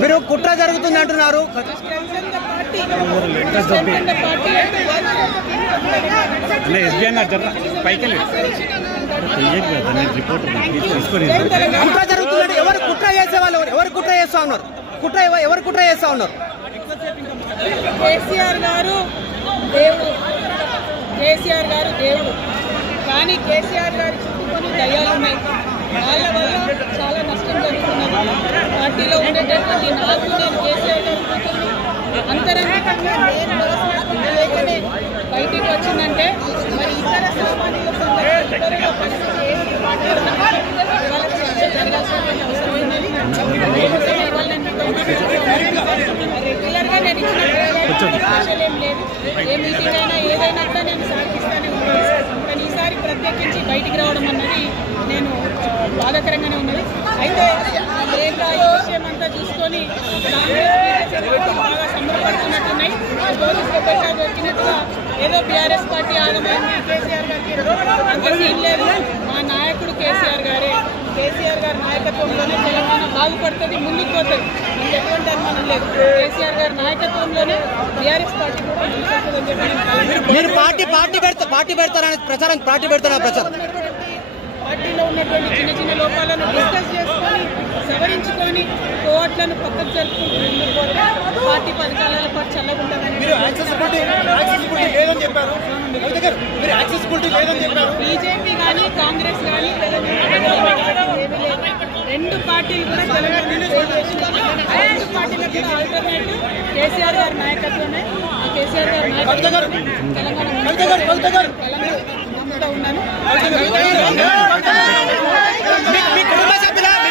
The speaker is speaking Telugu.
మీరు కుట్ర జరుగుతుంది అంటున్నారు. కుట్ర జరుగుతుందంటే ఎవరు కుట్ర చేసే వాళ్ళు ఎవరు కుట్ర చేస్తా ఉన్నారు? ఎవరు కుట్ర చేస్తా ఉన్నారు? కేసీఆర్ గారు దేవుడు, కేసీఆర్ గారు దేవుడు. కానీ కేసీఆర్ గారు చుట్టుకొని దయ్యాలు ఉన్నాయి. వాళ్ళ వల్ల చాలా నష్టం జరుగుతున్నది. పార్టీలో ఉండేటటువంటి నాకు నేను కేసీఆర్ గారు అంతరంగికంగా నేను లేకనే బయటికి వచ్చిందంటే మరి ఇతర సామాన్యుల సందర్భంలో పరిస్థితి ఏంటి జరగాల్సినటువంటి అవసరం ఉన్నది. రెగ్యులర్గా నేను ఇచ్చిన ఆశలు ఏం లేదు. ఏ మీటింగ్ అయినా ఏదైనా కూడా నేను సాగిస్తానే ఉంటాను. కానీ ఈసారి ప్రత్యేకించి బయటికి రావడం అన్నది నేను బాధాకరంగానే ఉన్నది. అయితే ఏంటో ఈ విషయం అంతా చూసుకొని బాగా సంబరపడుతున్నట్టున్నాయి. పోలీసులు పెట్టా దొరికినట్టుగా ఏదో బీఆర్ఎస్ పార్టీ ఆగమైంది, కేసీఆర్ గారికి అంత సీన్ లేదు. మా నాయకుడు కేసీఆర్ గారే. కేసీఆర్ గారి నాయకత్వంలోనే తెలంగాణ బాగుపడుతుంది, ముందుకు పోతుంది. మనకి ఎటువంటి అనుమానం లేదు. కేసీఆర్ గారి నాయకత్వంలోనే బీఆర్ఎస్ పార్టీ కూడా ముందుకుంటుందని చెప్పి మీరు పార్టీ పెడతారని ప్రచారం ప్రచారం పార్టీలో ఉన్నటువంటి చిన్న చిన్న లోపాలను డిస్కస్ చేసుకొని సవరించుకొని కోవట్లను పక్కకు జరుపుకుంటూ పార్టీ పథకాల పాటు చల్లగుంటామని బీజేపీ కానీ కాంగ్రెస్ కానీ రెండు పార్టీలు కూడా రెండు పార్టీలకు కూడా ఆల్టర్నేటివ్ కేసీఆర్ గారి నాయకత్వమే. కేసీఆర్ గారి నాయకత్వం తెలంగాణ ఉన్నాను.